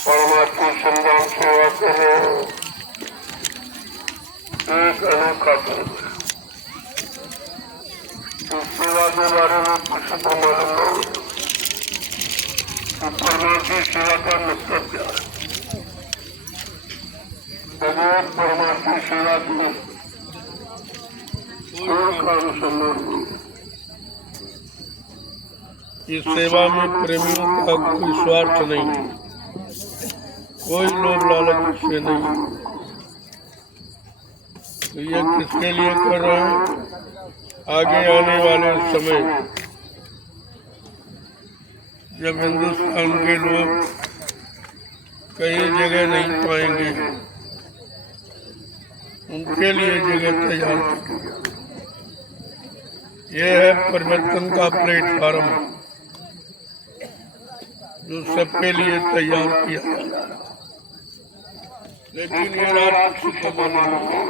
परमात्मा संग्राम सेवा करो एक अनोखा पर्व। इस सेवा के बारे में किसी को मालूम नहीं कि परमात्मा सेवा का मतलब क्या है। भगवान परमात्मा सेवा की कोई काम संभव नहीं। इस सेवा में प्रेमियों का कोई स्वार्थ नहीं, कोई लोभ लालच से नहीं। तो ये किसके लिए कर रहे हैं? आगे आने वाले समय जब हिंदुस्तान के लोग कहीं जगह नहीं पाएंगे, उनके लिए जगह तैयार की। यह है परिवर्तन का प्लेटफॉर्म जो सबके लिए तैयार किया। लेकिन ये रात किसी को मालूम नहीं।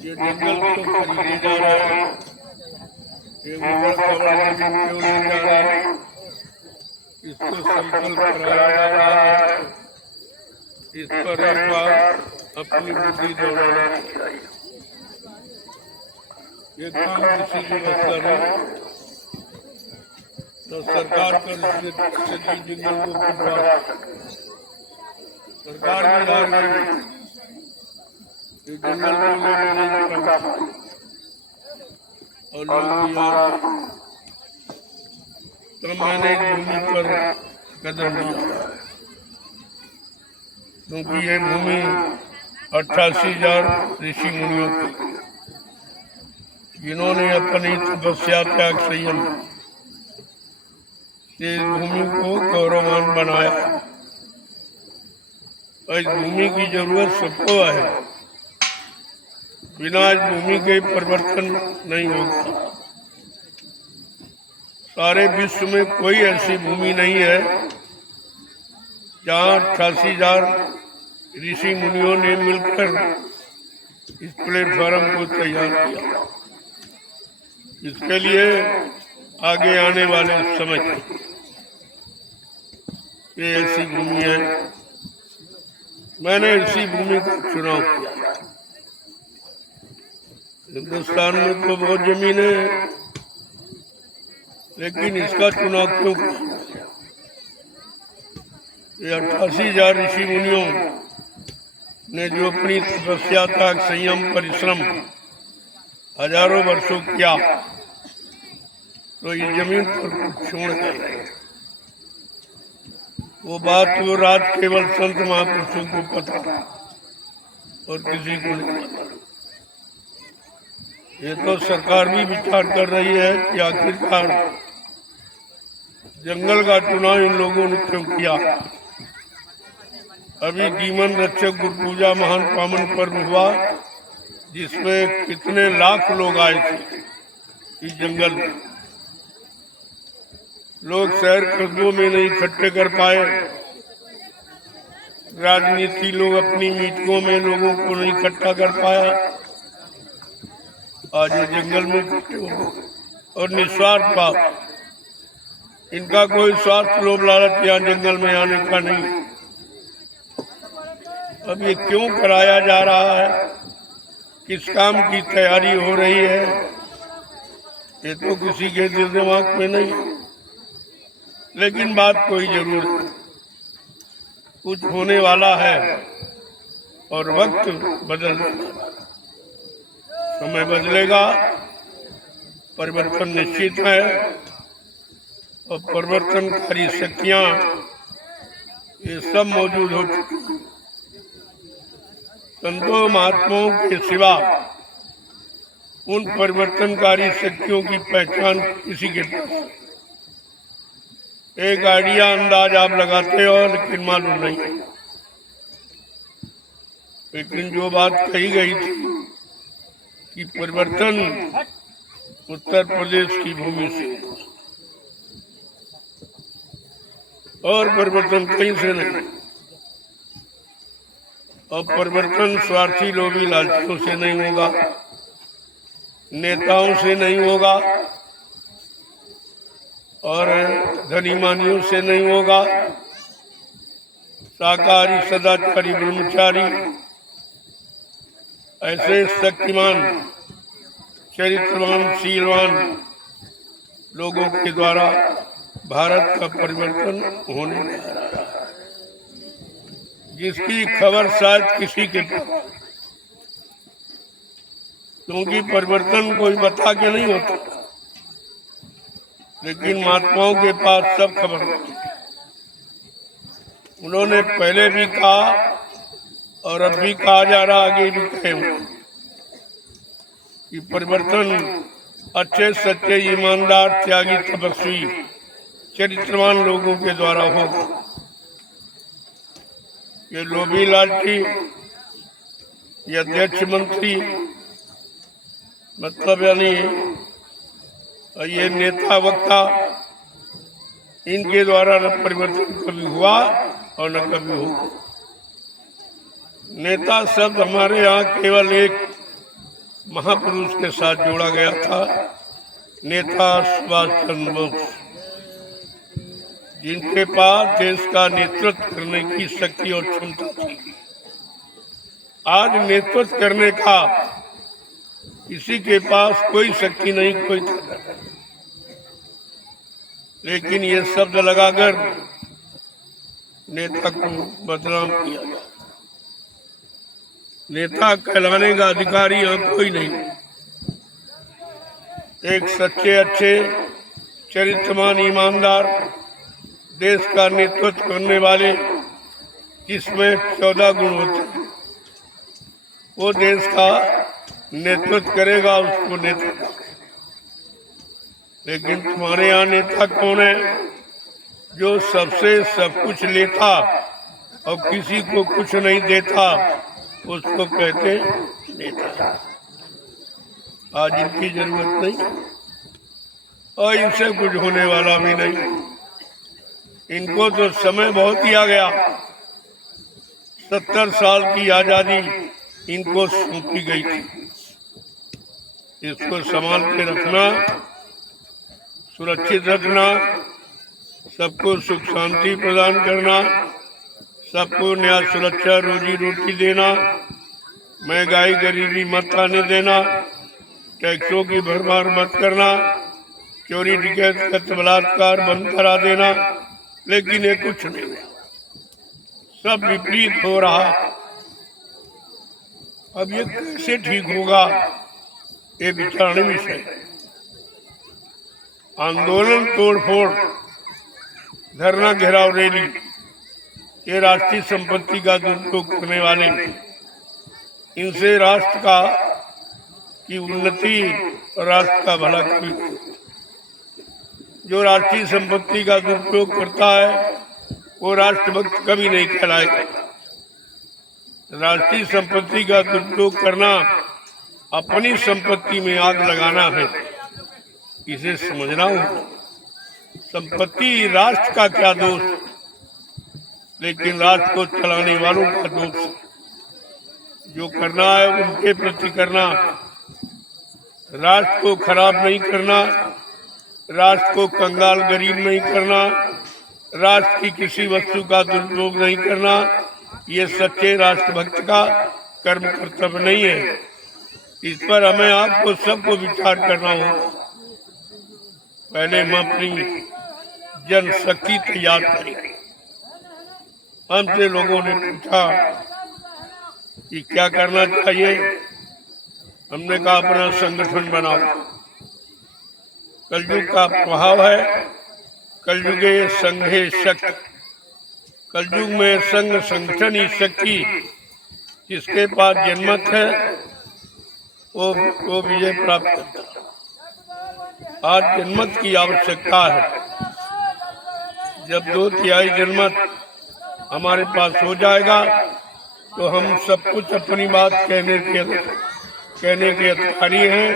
ये जंगल तो खरीदे जा रहे हैं, ये क्यों नहीं जा रहा है, इसको समतल कराया जा रहा है। इस पर एक बार अपनी बुद्धि दौड़ाना चाहिए। ये काम किसी की व्यवस्था नहीं, तो सरकार कर जंगल को कटवा सरकार भी हार गई, जंगल को नहीं कटा और लोग भी हार। तो मैंने भूमि पर कदम लिया, क्योंकि ये भूमि 88,000 ऋषि मुनियों की, जिन्होंने अपनी तपस्या त्याग संयम से इस भूमि को गौरवमान बनाया। इस भूमि की जरूरत सबको है, बिना इस भूमि के परिवर्तन नहीं होगा। सारे विश्व में कोई ऐसी भूमि नहीं है जहाँ 88,000 ऋषि मुनियों ने मिलकर इस प्लेटफॉर्म को तैयार किया। इसके लिए आगे आने वाले समय ये ऐसी भूमि है। मैंने इसी भूमि का चुनाव किया। हिंदुस्तान में तो बहुत जमीन है, लेकिन इसका चुनाव क्यों किया? ये 88,000 ऋषि मुनियों ने जो अपनी तपस्या त्याग संयम परिश्रम हजारों वर्षों किया, तो ये जमीन पर छोड़ गए। वो बात वो रात केवल संत महापुरुषों को पता और किसी को नहीं पता। ये तो सरकार भी विचार कर रही है कि आखिरकार जंगल का चुनाव इन लोगों ने क्यों किया। अभी जीवन रक्षक गुरु पूजा महान पावन पर्व हुआ, जिसमें कितने लाख लोग आए थे। इस जंगल में लोग शहर कस्बों में नहीं इकट्ठे कर पाए, राजनीति लोग अपनी मीटिंगों में लोगों को नहीं इकट्ठा कर पाया। आज ये जंगल में इकट्ठे हो और निस्वार्थ भाव, इनका कोई स्वार्थ लोभ लालच यहाँ जंगल में आने का नहीं। अब ये क्यों कराया जा रहा है, किस काम की तैयारी हो रही है, ये तो किसी के दिल दिमाग में नहीं। लेकिन बात कोई जरूर है, कुछ होने वाला है और वक्त बदल, समय बदलेगा, परिवर्तन निश्चित है। और परिवर्तनकारी शक्तियां ये सब मौजूद हो चुकी। संतों महात्माओं के सिवा उन परिवर्तनकारी शक्तियों की पहचान किसी के पास। एक आइडिया अंदाज आप लगाते हो, लेकिन मालूम नहीं। लेकिन जो बात कही गई थी कि परिवर्तन उत्तर प्रदेश की भूमि से और परिवर्तन कहीं से नहीं। और परिवर्तन स्वार्थी लोभी लालचियों से नहीं होगा, नेताओं से नहीं होगा और धनी मानियों से नहीं होगा। शाकाहारी, सदाचारी, ब्रह्मचारी, ऐसे शक्तिमान, चरित्रवान, शीलवान लोगों के द्वारा भारत का परिवर्तन होने जा रहा है, जिसकी खबर शायद किसी के पास, क्योंकि परिवर्तन कोई बता के नहीं होता, लेकिन महात्माओं के पास सब खबर होती है। उन्होंने पहले भी कहा और अब भी कहा जा रहा, आगे भी कहेंगे कि परिवर्तन अच्छे, सच्चे, ईमानदार, त्यागी, तपस्वी, चरित्रवान लोगों के द्वारा होगा। ये लोभी लालची, ये अध्यक्ष मंत्री, मतलब यानी ये नेता वक्ता, इनके द्वारा न परिवर्तन कभी हुआ और न कभी होगा। नेता शब्द हमारे यहाँ केवल एक महापुरुष के साथ जोड़ा गया था, नेता सुभाष चंद्र बोस, जिनके पास देश का नेतृत्व करने की शक्ति और क्षमता थी। आज नेतृत्व करने का किसी के पास कोई शक्ति नहीं, कोई ताकत नहीं, लेकिन ये शब्द लगाकर नेता को बदनाम किया गया। नेता कहलाने का अधिकारी यहाँ कोई नहीं। एक सच्चे, अच्छे, चरित्रवान, ईमानदार, देश का नेतृत्व करने वाले, जिसमें 14 गुण होते हैं, वो देश का नेतृत्व करेगा, उसको नेता। लेकिन तुम्हारे यहाँ नेता कौन है? जो सबसे सब कुछ लेता और किसी को कुछ नहीं देता, उसको कहते नेता। आज इनकी जरूरत नहीं और इनसे कुछ होने वाला भी नहीं। इनको तो समय बहुत दिया गया, 70 साल की आजादी इनको सौंपी गई थी। इसको संभाल के रखना, सुरक्षित रखना, सबको सुख शांति प्रदान करना, सबको न्याय, सुरक्षा, रोजी रोटी देना, महंगाई, गरीबी मत आने देना, टैक्सों की भरमार मत करना, चोरी, डकैती, बलात्कार बंद करा देना। लेकिन ये कुछ नहीं हुआ, सब विपरीत हो रहा। अब ये कैसे ठीक होगा, ये विचारणीय विषय। आंदोलन, तोड़फोड़, धरना, घेराव, रैली, ये राष्ट्रीय संपत्ति का दुरुपयोग करने वाले, इनसे राष्ट्र की उन्नति और राष्ट्र का भला कभी। जो राष्ट्रीय संपत्ति का दुरुपयोग करता है वो राष्ट्रभक्त कभी नहीं कहलाएगा। राष्ट्रीय संपत्ति का दुरुपयोग करना अपनी संपत्ति में आग लगाना है, इसे समझना होगा। संपत्ति राष्ट्र का क्या दोष, लेकिन राष्ट्र को चलाने वालों का दोष। जो करना है उनके प्रति करना, राष्ट्र को खराब नहीं करना, राष्ट्र को कंगाल गरीब नहीं करना, राष्ट्र की किसी वस्तु का दुरुपयोग नहीं करना, ये सच्चे राष्ट्रभक्त का कर्म कर्तव्य नहीं है। इस पर हमें आपको सबको विचार करना होगा। पहले हम अपनी जनशक्ति तैयार करें। हमसे लोगों ने पूछा कि क्या करना चाहिए, हमने कहा अपना संगठन बनाओ। कलयुग का प्रभाव है, कलयुगे संघे शक्ति। कलयुग में संघ, संगठन ही शक्ति। जिसके पास जनमत है वो विजय प्राप्त करता है। आज जनमत की आवश्यकता है। जब 2/3 जनमत हमारे पास हो जाएगा तो हम सब कुछ अपनी बात कहने के अधिकारी हैं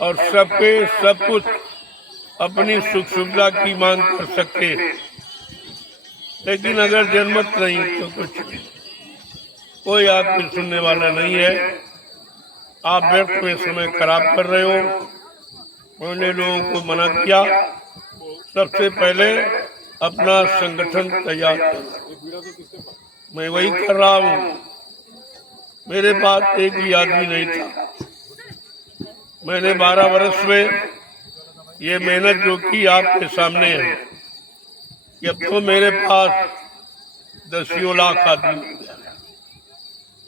और सबके सब कुछ अपनी सुख सुविधा की मांग कर सकते हैं। लेकिन अगर जनमत नहीं तो कुछ नहीं। कोई आपकी सुनने वाला नहीं है। आप व्यर्थ में समय खराब कर रहे हो। मैंने लोगों को मना किया, सबसे पहले अपना संगठन तैयार कर। मैं वही कर रहा हूँ। मेरे पास एक भी आदमी नहीं था। मैंने 12 वर्ष में ये मेहनत जो की आपके सामने है कि अब तो मेरे पास 10 लाख आदमी हो गया।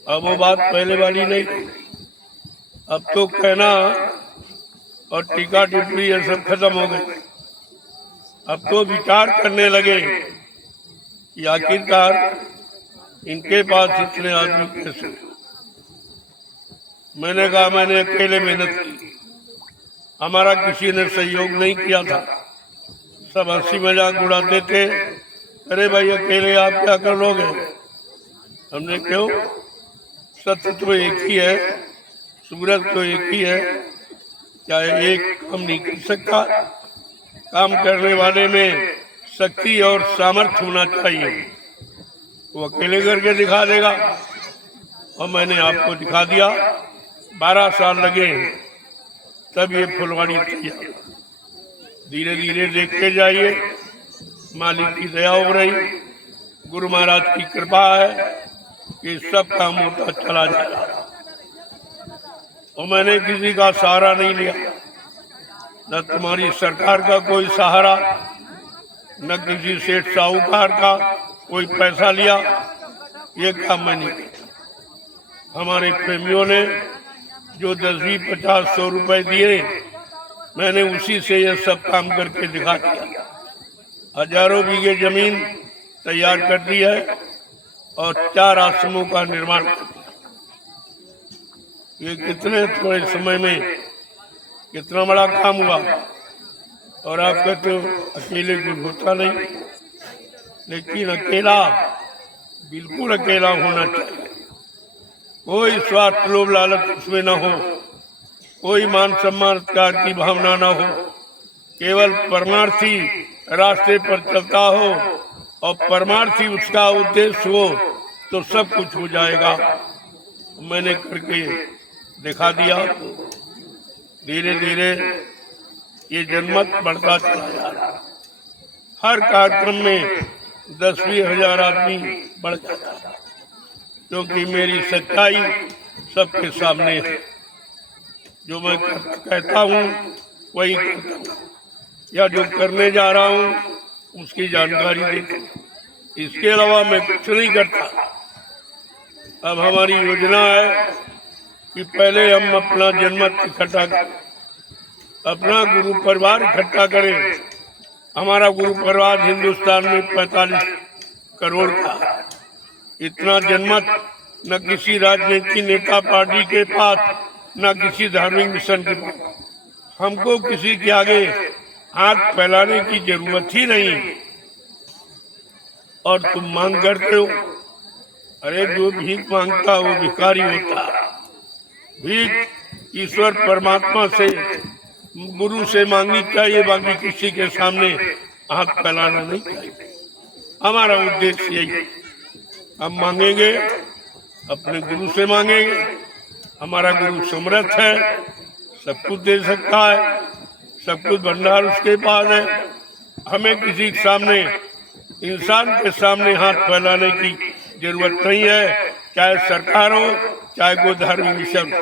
अब वो बात पहले वाली नहीं थी। अब तो कहना और टीका टिप्पणी ये सब खत्म हो गई। अब तो विचार करने लगे कि आखिरकार इनके पास इतने आदमी कैसे। मैंने कहा मैंने अकेले मेहनत की, हमारा किसी ने सहयोग नहीं किया था। सब हंसी मजाक उड़ाते थे, अरे भाई अकेले आप क्या कर लोगे। हमने क्यों, सत्य तो एक ही है, सूरज तो एक ही है, चाहे एक काम नहीं कर सकता। काम करने वाले में शक्ति और सामर्थ्य होना चाहिए। वो अकेले करके दिखा देगा, और मैंने आपको दिखा दिया। 12 साल लगे तब ये फुलवाड़ी तैयार। धीरे धीरे देखते जाइए, मालिक की दया हो रही, गुरु महाराज की कृपा है कि सब काम होता चला जाएगा। और मैंने किसी का सहारा नहीं लिया, न तुम्हारी सरकार का कोई सहारा, न किसी सेठ साहूकार का कोई पैसा लिया। ये काम मैंने किया। हमारे प्रेमियों ने जो 10, 20, 50, 100 रुपए दिए, मैंने उसी से ये सब काम करके दिखा दिया। हजारों बीघे जमीन तैयार कर दी है और 4 आश्रमों का निर्माण कर दिया। ये कितने थोड़े समय में कितना बड़ा काम हुआ। और आपका तो अकेले कुछ होता नहीं, लेकिन अकेला, बिल्कुल अकेला होना चाहिए। कोई स्वार्थ लोभ लालच उसमें न हो, कोई मान सम्मान अधिकार की भावना न हो, केवल परमार्थी रास्ते पर चलता हो और परमार्थी उसका उद्देश्य हो तो सब कुछ हो जाएगा। मैंने करके दिखा दिया। धीरे धीरे ये जनमत बढ़ता चला जा रहा। हर कार्यक्रम में 10-20 हजार आदमी बढ़ जाता है, क्योंकि मेरी सच्चाई सबके सामने है। जो मैं कहता हूँ वही करता हूँ, या जो करने जा रहा हूँ उसकी जानकारी देता हूँ। इसके अलावा मैं कुछ नहीं करता। अब हमारी योजना है कि पहले हम अपना जनमत इकट्ठा करें, अपना गुरु परिवार इकट्ठा करें। हमारा गुरु परिवार हिंदुस्तान में 45 करोड़ का। इतना जनमत न किसी राजनीतिक नेता पार्टी के पास, न किसी धार्मिक मिशन के पास। हमको किसी के आगे हाथ फैलाने की जरूरत ही नहीं। और तुम मांग करते हो, अरे जो भीख मांगता वो भिखारी होता। भीख ईश्वर परमात्मा से, गुरु से मांगनी चाहिए, बाकी किसी के सामने हाथ फैलाना नहीं चाहिए। हमारा उद्देश्य यही। हम मांगेंगे अपने गुरु से मांगेंगे। हमारा गुरु समर्थ है, सब कुछ दे सकता है, सब कुछ भंडार उसके पास है। हमें किसी के सामने, इंसान के सामने हाथ फैलाने की जरूरत नहीं है, चाहे सरकार हो चाहे कोई धार्मिक मिशन।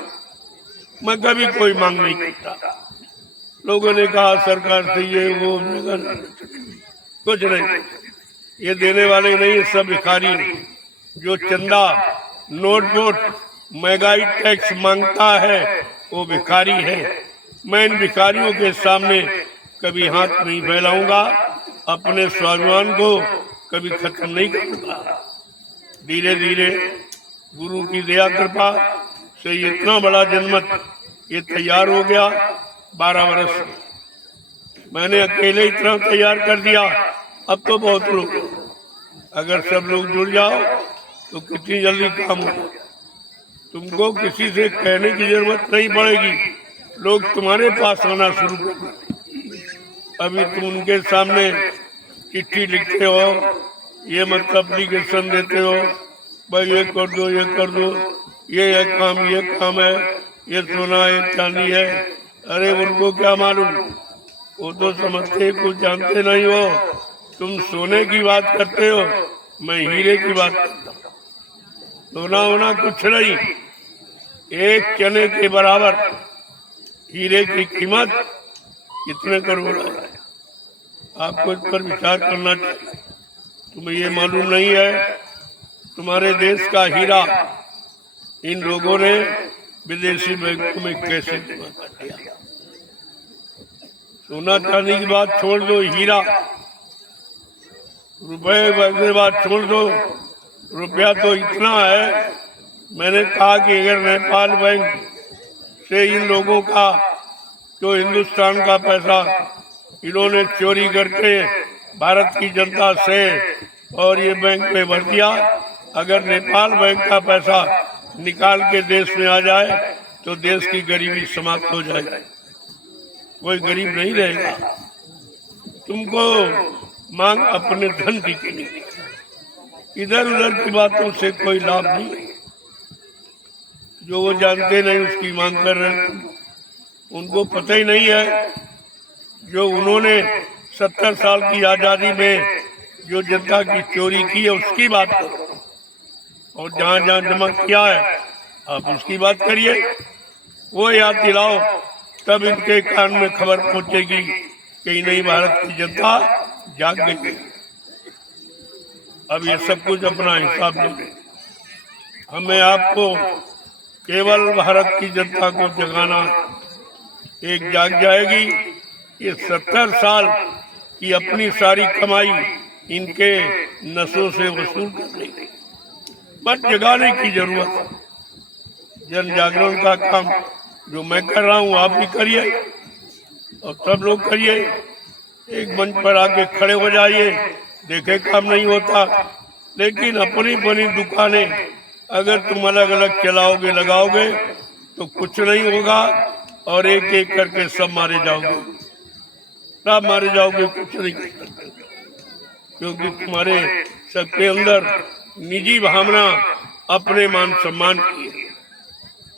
मैं कभी कोई मांग नहीं करता। लोगों ने कहा सरकार से ये वो, कुछ नहीं। ये देने वाले नहीं, सब भिखारी। जो चंदा, नोट महंगाई टैक्स मांगता है वो भिखारी है। मैं इन भिखारियों के सामने कभी हाथ नहीं फैलाऊंगा, अपने स्वाभिमान को कभी खत्म नहीं करूंगा। धीरे धीरे गुरु की दया कृपा से इतना बड़ा जनमत ये तैयार हो गया। 12 वर्ष में मैंने अकेले इतना तैयार कर दिया। अब तो बहुत लोग, अगर सब लोग जुड़ जाओ तो कितनी जल्दी काम हो। तुमको किसी से कहने की जरूरत नहीं पड़ेगी, लोग तुम्हारे पास आना शुरू कर देंगे। अभी तुम उनके सामने चिट्ठी लिखते हो, ये मतलब एप्लीकेशन देते हो, भाई ये कर दो, ये कर दो, ये काम है, ये सोना है, चांदी है। अरे उनको क्या मालूम, वो तो समझते कुछ जानते नहीं हो। तुम सोने की बात करते हो, मैं हीरे की बात करता हूँ। सोना होना कुछ नहीं, एक चने के बराबर हीरे की कीमत कितने करोड़ है। आपको इस पर विचार करना चाहिए। तुम्हें ये मालूम नहीं है तुम्हारे देश का हीरा इन लोगों ने विदेशी बैंकों में कैसे जमा कर दिया। सोना चांदी की बात छोड़ दो, हीरा रुपए की बात छोड़ दो। रुपया तो इतना है, मैंने कहा कि अगर नेपाल बैंक से इन लोगों का जो हिंदुस्तान का पैसा इन्होंने चोरी करके भारत की जनता से और ये बैंक में भर दिया, अगर नेपाल बैंक का पैसा निकाल के देश में आ जाए तो देश की गरीबी समाप्त हो जाएगी, कोई गरीब नहीं रहेगा। तुमको मांग अपने धन की करनी, इधर उधर की बातों से कोई लाभ नहीं है। जो वो जानते नहीं उसकी मांग कर रहे हैं, उनको पता ही नहीं है जो उन्होंने 70 साल की आजादी में जो जनता की चोरी की है उसकी बात करो, और जहाँ जहाँ जमा किया है आप उसकी बात करिए। वो याद दिलाओ, तब इनके कान में खबर पहुंचेगी कि नहीं भारत की जनता जाग गई। अब ये सब कुछ अपना हिसाब देंगे। हमें आपको केवल भारत की जनता को जगाना, एक जाग जाएगी। ये 70 साल की अपनी सारी कमाई इनके नसों से वसूल कर लेंगे। बस जगाने की जरूरत है। जन जागरण का काम जो मैं कर रहा हूँ आप भी करिए और सब लोग करिए। एक मंच पर आके खड़े हो जाइए, देखे काम नहीं होता, लेकिन अपनी बनी दुकानें अगर तुम अलग अलग चलाओगे लगाओगे तो कुछ नहीं होगा, और एक एक करके सब मारे जाओगे, कुछ नहीं कर सकते, क्योंकि तुम्हारे सबके अंदर निजी भावना अपने मान सम्मान की है।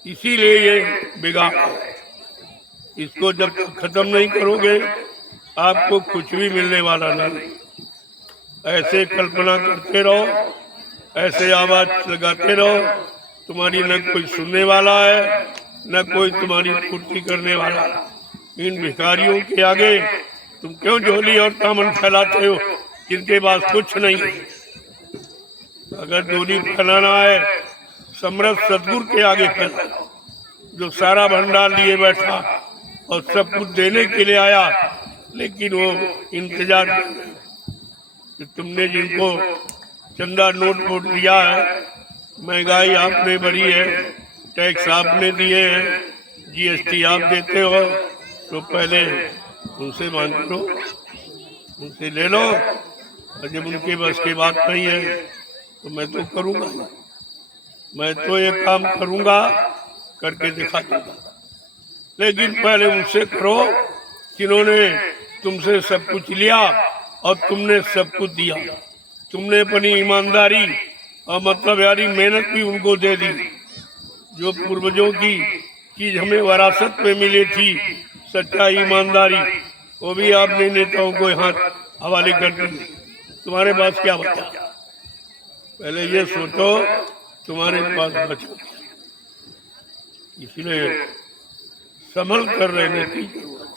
इसीलिए ये बिगाड़ है। इसको जब तक खत्म नहीं करोगे आपको कुछ भी मिलने वाला नहीं। ऐसे कल्पना करते रहो, ऐसे आवाज लगाते रहो, तुम्हारी न कोई सुनने वाला है न कोई तुम्हारी पूर्ति करने वाला। इन भिखारियों के आगे तुम क्यों झोली और दामन फैलाते हो जिनके पास कुछ नहीं है। अगर झोली फैलाना है समर्थ सदगुरु के आगे फैलाओ, जो सारा भंडार लिए बैठा और सब कुछ देने के लिए आया, लेकिन वो इंतजार कर रहे कि तुमने जिनको चंदा नोट वोट दिया है, महंगाई आपने बढ़ी है, टैक्स आपने दिए हैं, जीएसटी आप देते हो, तो पहले उनसे मांग लो, उनसे ले लो। और जब उनके बस की बात नहीं है तो मैं तो करूँगा, मैं तो ये काम करूँगा, करके दिखा दूंगा। लेकिन पहले उनसे करो जिन्होंने तुमसे सब कुछ लिया और तुमने सब कुछ दिया। तुमने अपनी ईमानदारी और मतलब यारी मेहनत भी उनको दे दी। जो पूर्वजों की चीज हमें विरासत में मिली थी, सच्चाई ईमानदारी, वो भी आपने नेताओं को हाथ हवाले कर दी। तुम्हारे पास क्या बचा? पहले ये सोचो तुम्हारे पास बचा क्या। इसलिए संभल कर रहने की जरूरत है।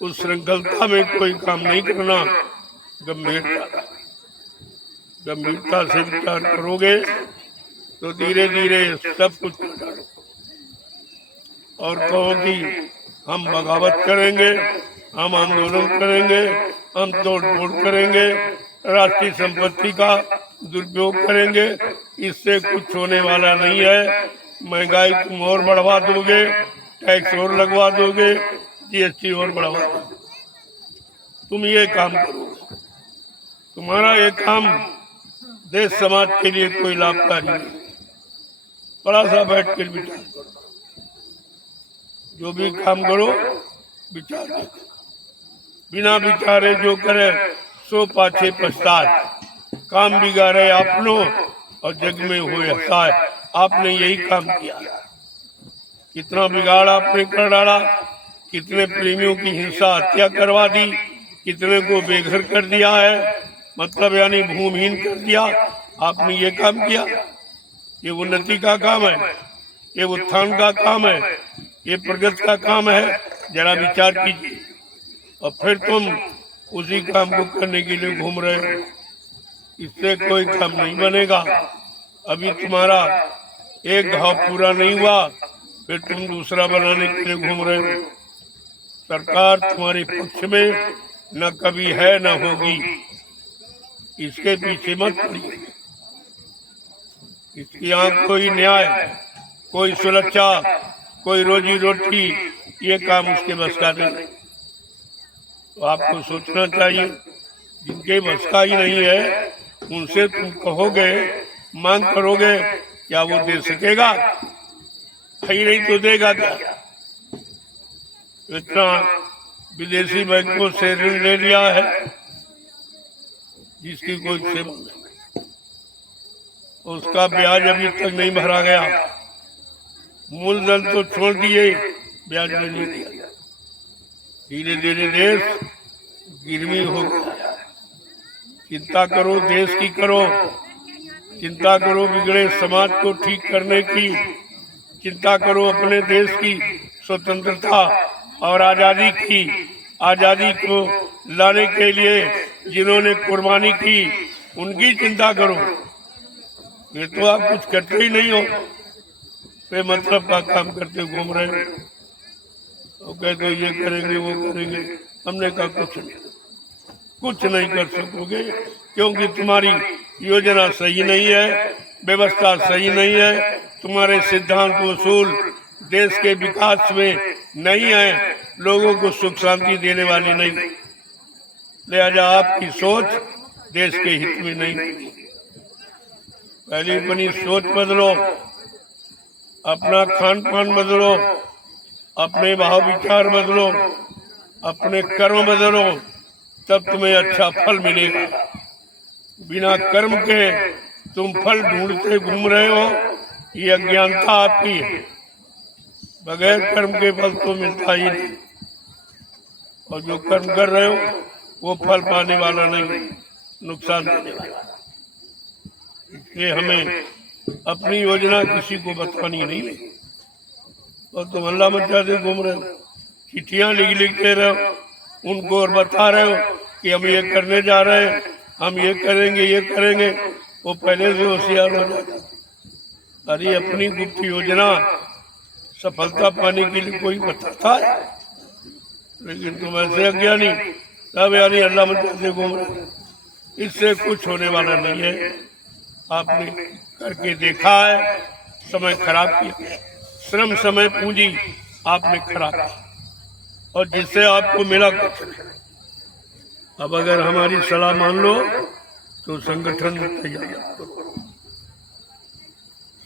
उस श्रृंखलता में कोई काम नहीं करना, गंभीरता से विचार करोगे तो धीरे धीरे सब कुछ कर डालो। और कहो कि हम बगावत करेंगे, हम आंदोलन करेंगे, हम तोड़ फोड़ करेंगे, राष्ट्रीय संपत्ति का दुरुपयोग करेंगे, इससे कुछ होने वाला नहीं है। महंगाई तुम और बढ़वा दोगे, टैक्स और लगवा दोगे, जीएसटी और बढ़वा दोगे। तुम ये काम करोगे, तुम्हारा ये काम देश समाज के लिए कोई लाभकारी नहीं। बड़ा सा बैठ कर विचार करो, जो भी काम करो विचार करो। बिना विचारे जो करे सो पाछे पछताए। काम बिगाड़े आपनो और जग में हुए हसाए। आपने यही काम किया। कितना बिगाड़ आपने कर डाला, कितने प्रेमियों की हिंसा हत्या करवा दी, कितने को बेघर कर दिया है, मतलब यानी भूमिहीन कर दिया। आपने ये काम किया। ये उन्नति का काम है, ये उत्थान का काम है, ये प्रगति का काम है। जरा विचार कीजिए। और फिर तुम उसी काम को करने के लिए घूम रहे हो। इससे कोई काम नहीं बनेगा। अभी तुम्हारा एक घाव पूरा नहीं हुआ, फिर तुम दूसरा बनाने के लिए घूम रहे हो। सरकार तुम्हारे पक्ष में न कभी है न होगी। इसके पीछे मत पड़िए। इसके यहाँ कोई न्याय, कोई सुरक्षा, कोई रोजी रोटी, ये काम उसके बस का नहीं। तो आपको सोचना चाहिए, जिनके बस का ही नहीं है उनसे तुम कहोगे, मांग करोगे, क्या वो दे सकेगा? ही नहीं तो देगा क्या? इतना विदेशी बैंकों से ऋण ले लिया है जिसकी कोई सेवा नहीं, उसका ब्याज अभी तक नहीं भरा गया। मूलधन तो छोड़ दिए, ब्याज में नहीं दिया। धीरे धीरे देश गिरवी हो गया। चिंता करो, देश की करो। चिंता करो बिगड़े समाज को ठीक करने की। चिंता करो अपने देश की स्वतंत्रता और आजादी की। आजादी को लाने के लिए जिन्होंने कुर्बानी की, उनकी चिंता करो। ये तो आप कुछ करते ही नहीं हो, बेमतलब का काम करते घूम रहे हो। तो कहते हो ये करेंगे वो करेंगे। हमने कहा कुछ नहीं कर सकोगे, क्योंकि तुम्हारी योजना सही नहीं है, व्यवस्था सही नहीं है, तुम्हारे सिद्धांत उसूल देश के विकास में नहीं है, लोगों को सुख शांति देने वाली नहीं। लिहाजा आपकी सोच देश के हित में नहीं। पहले अपनी सोच बदलो, अपना खान पान बदलो, अपने भाव विचार बदलो, अपने कर्म बदलो, तब तुम्हें अच्छा फल मिलेगा। बिना कर्म के तुम फल ढूंढते घूम रहे हो, ये अज्ञानता आपकी है। बगैर कर्म के फल तो मिलता ही नहीं, और जो कर्म कर रहे हो वो फल पाने वाला नहीं, नुकसान देने वाला। इसलिए हमें अपनी योजना किसी को बतानी नहीं है। और तुम अल्लाह मचा से घूम रहे हो, चिट्ठियां लिख दे रहे हो उनको और बता रहे हो कि हम ये करने जा रहे हैं, हम ये करेंगे ये करेंगे। वो पहले से होशियार हो जाते। अरे अपनी गुप्त योजना सफलता पाने के लिए कोई बताता है, लेकिन तुम ऐसे अज्ञानी सब यानी अल्लाह मचा से घूम रहे हो। इससे कुछ होने वाला नहीं है। आपने करके देखा है, समय खराब किया, श्रम समय पूंजी आपने खराब की, और जिससे आपको मिला कुछ नहीं। अब अगर हमारी सलाह मान लो तो संगठन में तैयार करो।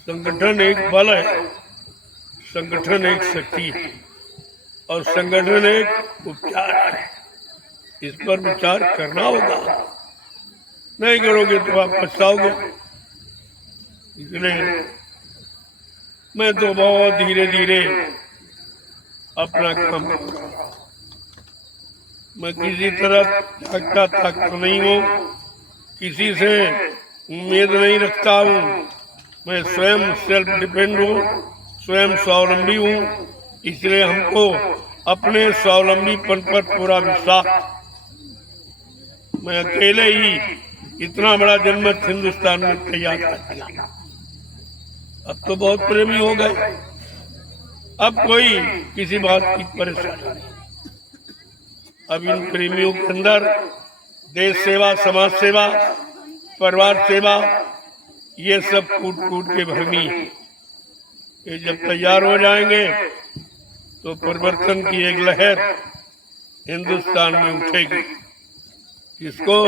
संगठन एक बल है, संगठन एक शक्ति है, और संगठन एक उपचार है। इस पर विचार करना होगा। नहीं करोगे तो आप पछताओगे। इसलिए मैं तो बहुत धीरे धीरे अपना काम कर रहा हूं। मैं किसी तरह ताकत नहीं हूँ, किसी से उम्मीद नहीं रखता हूँ। मैं स्वयं सेल्फ डिपेंड हूँ, स्वयं स्वावलंबी हूँ। इसलिए हमको अपने स्वावलंबीपन पर पूरा विश्वास। मैं अकेले ही इतना बड़ा जनमत हिंदुस्तान में तैयार कर दिया। अब तो बहुत प्रेमी हो गए, अब कोई किसी बात की परेशानी नहीं। अब इन प्रेमियों के अंदर देश सेवा, समाज सेवा, परिवार सेवा, ये सब कूट कूट के भरनी है। ये जब तैयार हो जाएंगे तो परिवर्तन की एक लहर हिंदुस्तान में उठेगी, जिसको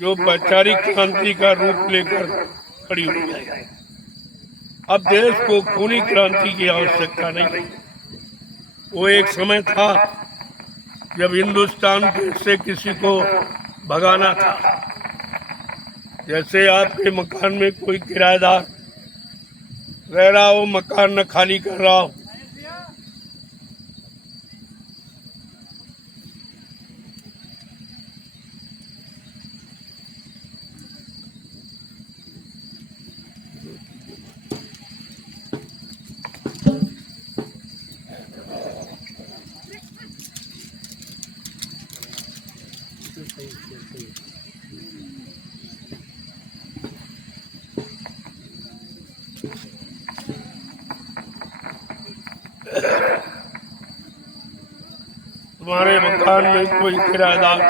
जो वैचारिक क्रांति का रूप लेकर खड़ी हो जाएगी। अब देश को खूनी क्रांति की आवश्यकता नहीं। वो एक समय था जब हिंदुस्तान से किसी को भगाना था। जैसे आपके मकान में कोई किराएदार रह रहा हो, मकान न खाली कर रहा हो, तुम्हारे मकान में कोई किराएदार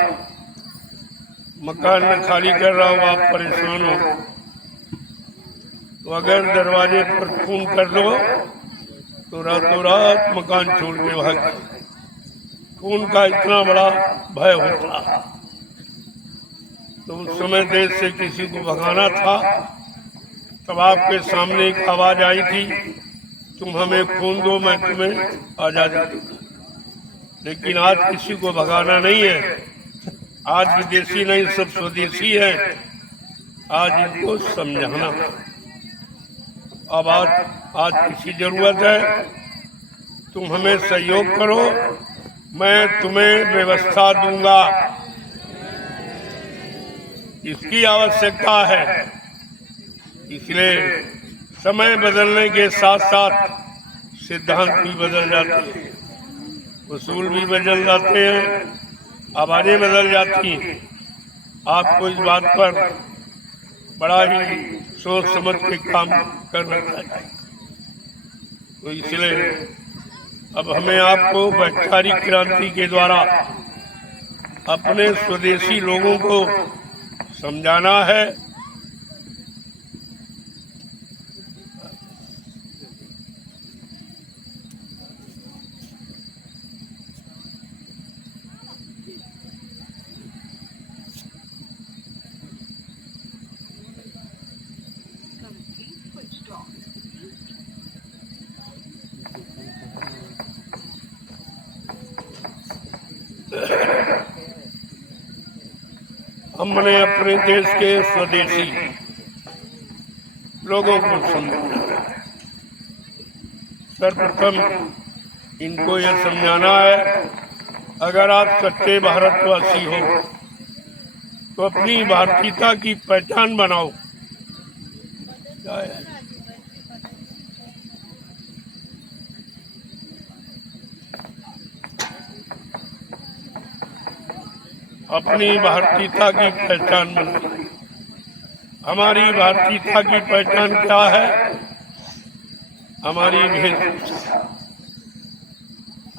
मकान में खाली कर रहा हो, आप परेशान हो, तो अगर दरवाजे पर फोन कर दो तो रातों रात मकान छोड़ के भाग। खून का इतना बड़ा भय होता, तो उस समय देश से किसी को भगाना था, तब आपके सामने एक आवाज आई थी, तुम हमें खून दो, मैं तुम्हें आजादी दूंगा। लेकिन आज किसी को भगाना नहीं है, आज विदेशी नहीं, सब स्वदेशी है। आज इनको समझाना, अब आज किसी जरूरत है, तुम हमें सहयोग करो, मैं तुम्हें व्यवस्था दूंगा। इसकी आवश्यकता है। इसलिए समय बदलने के साथ साथ सिद्धांत भी बदल जाते हैं, उसूल भी बदल जाते हैं, आवाजें बदल जाती हैं। आपको इस बात पर बड़ा ही सोच समझ के काम करना चाहिए। तो इसलिए अब हमें आपको वैचारिक क्रांति के द्वारा अपने स्वदेशी लोगों को समझाना है। हमने अपने देश के स्वदेशी लोगों को समझाना है। सर्वप्रथम इनको यह समझाना है, अगर आप सच्चे भारतवासी हो तो अपनी भारतीयता की पहचान बनाओ। अपनी भारतीयता की पहचान बनाओ। हमारी भारतीयता की पहचान क्या है? हमारी वेशभूषा,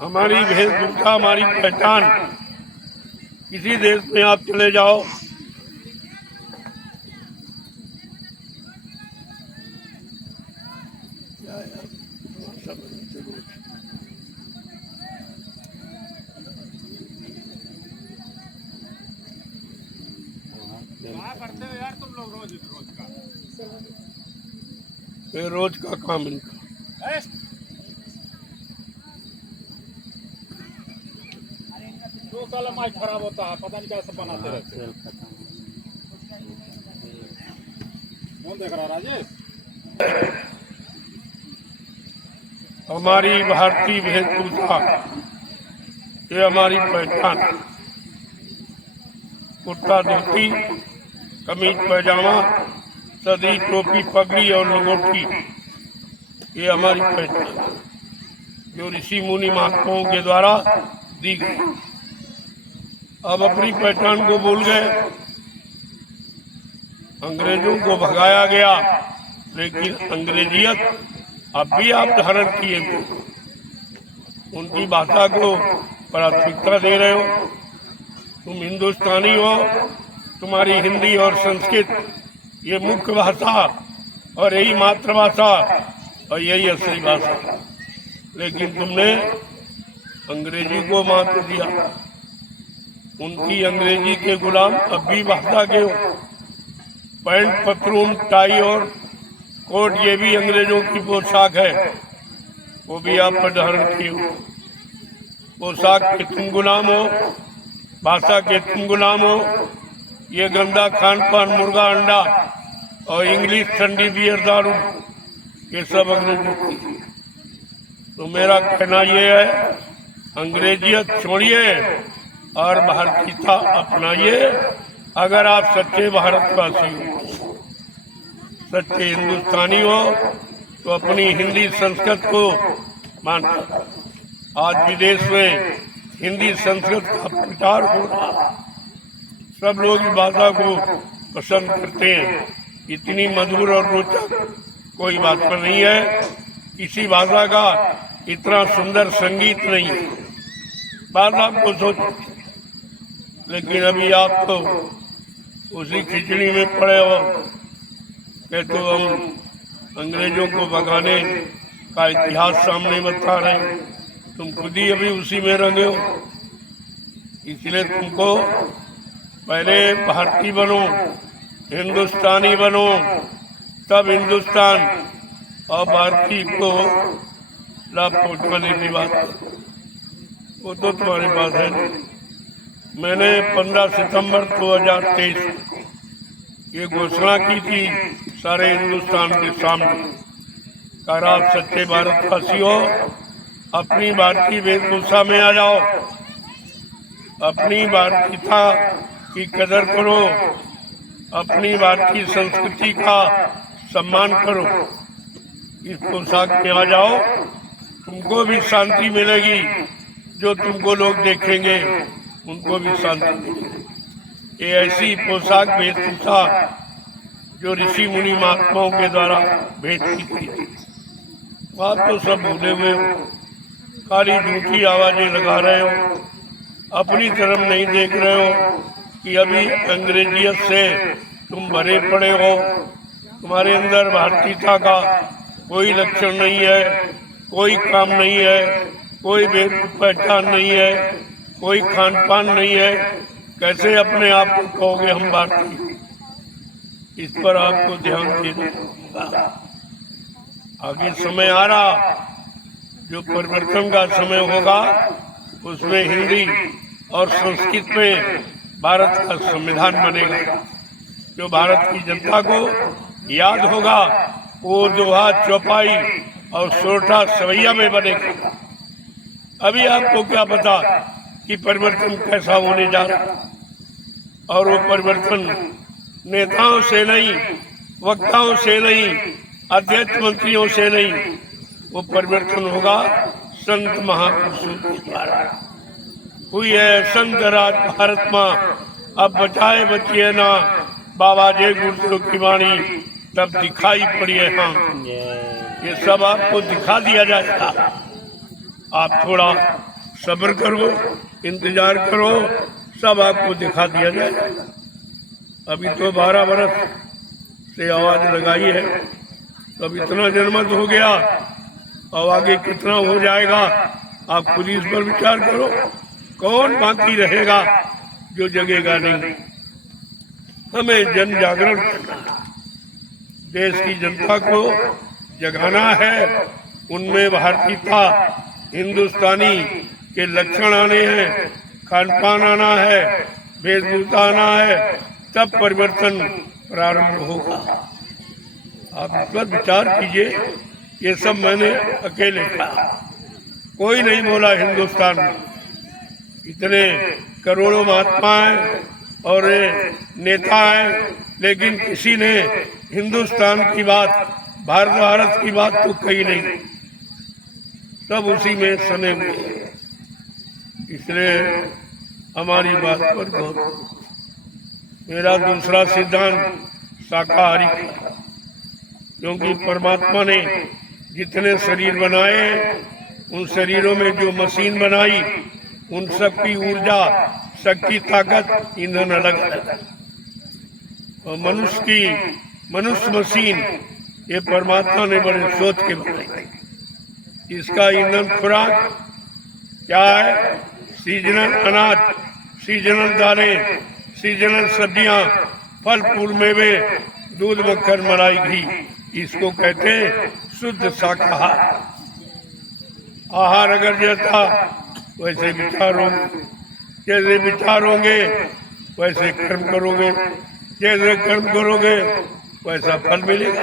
हमारी वेशभूषा हमारी पहचान। किसी देश में आप चले जाओ, करते हो यार तुम लोग रोज का रोज का काम इनका। दो साल माइक खराब होता है, पता नहीं कैसे बनाते रहते। कौन देख रहा राजेश? हमारी भारतीय वेशभूषा, ये हमारी पहचान। कुर्ता धोती, कमीज पैजामा, सदी, टोपी, पगड़ी और लंगोटी, ये हमारी पहचान जो ऋषि मुनि महात्माओं के द्वारा दी गई। अब अपनी पहचान को भूल गए। अंग्रेजों को भगाया गया, लेकिन अंग्रेजियत अब भी आप धारण किए हुए, उनकी भाषा को प्राथमिकता दे रहे हो। तुम हिंदुस्तानी हो, तुम्हारी हिंदी और संस्कृत ये मुख्य भाषा और यही मातृभाषा और यही असली भाषा, लेकिन तुमने अंग्रेजी को मात दिया। उनकी अंग्रेजी के गुलाम अब भी भाषा के हो। पैंट, पतलून, टाई और कोट ये भी अंग्रेजों की पोशाक है, वो भी आप पर धारण किए हो। पोशाक के तुम गुलाम हो, भाषा के तुम गुलाम हो, ये गंदा खान पान, मुर्गा अंडा और इंग्लिश ठंडी बियर दारू, ये सब अंग्रेजों की है। तो मेरा कहना ये है, अंग्रेजियत छोड़िए और भारतीयता अपनाइए। अगर आप सच्चे भारतवासी हो, सच्चे हिंदुस्तानी हो, तो अपनी हिंदी संस्कृत को मानते। आज विदेश में हिंदी संस्कृत का प्रचार हो रहा है, सब लोग इस भाषा को पसंद करते हैं। इतनी मधुर और रोचक कोई भाषा नहीं है, किसी भाषा का इतना सुंदर संगीत नहीं है। बात आपको सोच, लेकिन अभी आप तो उसी खिचड़ी में पड़े हो कि तो हम अंग्रेजों को भगाने का इतिहास सामने बता रहे हैं। तुम खुद ही अभी उसी में रंगे हो। इसलिए तुमको पहले भारतीय बनो, हिंदुस्तानी बनो, तब हिंदुस्तान और भारतीय को लाभ पहुंचाने की बात वो तो तुम्हारे पास है। मैंने 15 सितंबर 2023 ये घोषणा की थी सारे हिंदुस्तान के सामने, अगर आप सच्चे भारतवासी हो, अपनी भारतीय वेशभूषा में आ जाओ, अपनी भारतीयता की कदर करो, अपनी भारतीय संस्कृति का सम्मान करो, इस पोशाक में आ जाओ, तुमको भी शांति मिलेगी। जो तुमको लोग देखेंगे उनको भी शांति मिलेगी। ये ऐसी पोशाक वेशभूषा जो ऋषि मुनि महात्माओं के द्वारा भेंट की गई थी। आप तो सब भूले हुए हो, खाली झूठी आवाजें लगा रहे हो, अपनी तरफ नहीं देख रहे हो कि अभी अंग्रेजियत से तुम भरे पड़े हो। तुम्हारे अंदर भारतीयता का कोई लक्षण नहीं है, कोई काम नहीं है, कोई पहचान नहीं है, कोई खान पान नहीं है। कैसे अपने आप को कहोगे हम भारतीय? इस पर आपको ध्यान देना होगा। आगे समय आ रहा, जो परिवर्तन का समय होगा, उसमें हिंदी और संस्कृत में भारत का संविधान बनेगा। जो भारत की जनता को याद होगा वो दोहा, चौपाई और सोरठा सवैया में बनेगा। अभी आपको क्या पता कि परिवर्तन कैसा होने जा रहा है, और वो परिवर्तन नेताओं से नहीं, वक्ताओं से नहीं, अध्यक्ष मंत्रियों से नहीं, वो परिवर्तन होगा संत महापुरुषों के द्वारा। हुई है संत राज भारत माँ, अब बचाए बचिए ना, बाबा जय गुरु की वाणी तब दिखाई पड़ी है। हाँ, ये सब आपको दिखा दिया जाएगा। आप थोड़ा सब्र करो, इंतजार करो, सब आपको दिखा दिया जाएगा। अभी तो 12 वर्ष से आवाज लगाई है, तब इतना जनमत हो गया, और आगे कितना हो जाएगा आप खुद इस पर विचार करो। कौन बाकी रहेगा जो जगेगा नहीं। हमें जन जागरण करना है, देश की जनता को जगाना है, उनमें भारतीयता, हिंदुस्तानी के लक्षण आने हैं, खान पान आना है, वेशभूषा आना है, तब परिवर्तन प्रारंभ होगा। आप इस पर विचार कीजिए। ये सब मैंने अकेले कहा, कोई नहीं बोला हिंदुस्तान में। इतने करोड़ों महात्मा हैं और नेता हैं, लेकिन किसी ने हिंदुस्तान की बात, भारत की बात तो कही नहीं। सब उसी में सने हुए। इसलिए हमारी बात पर गौर करो। मेरा दूसरा सिद्धांत शाकाहारी था, क्योंकि परमात्मा ने जितने शरीर बनाए, उन शरीरों में जो मशीन बनाई, उन सब की ऊर्जा, शक्ति, ताकत, ईंधन अलग अलग। और मनुष्य मशीन ये परमात्मा ने बड़े सोच के बनाई। इसका ईंधन खुराक क्या है? सीजनल अनाज, सीजनल दालें, सीजनल सब्जियां, फल फूल, मेवे, दूध, मक्खन, मलाई, घी। इसको कहते हैं शुद्ध शाकाहार। आहार अगर जैसा वैसे विचार होंगे, जैसे विचार होंगे वैसे कर्म करोगे, जैसे कर्म करोगे वैसा फल मिलेगा।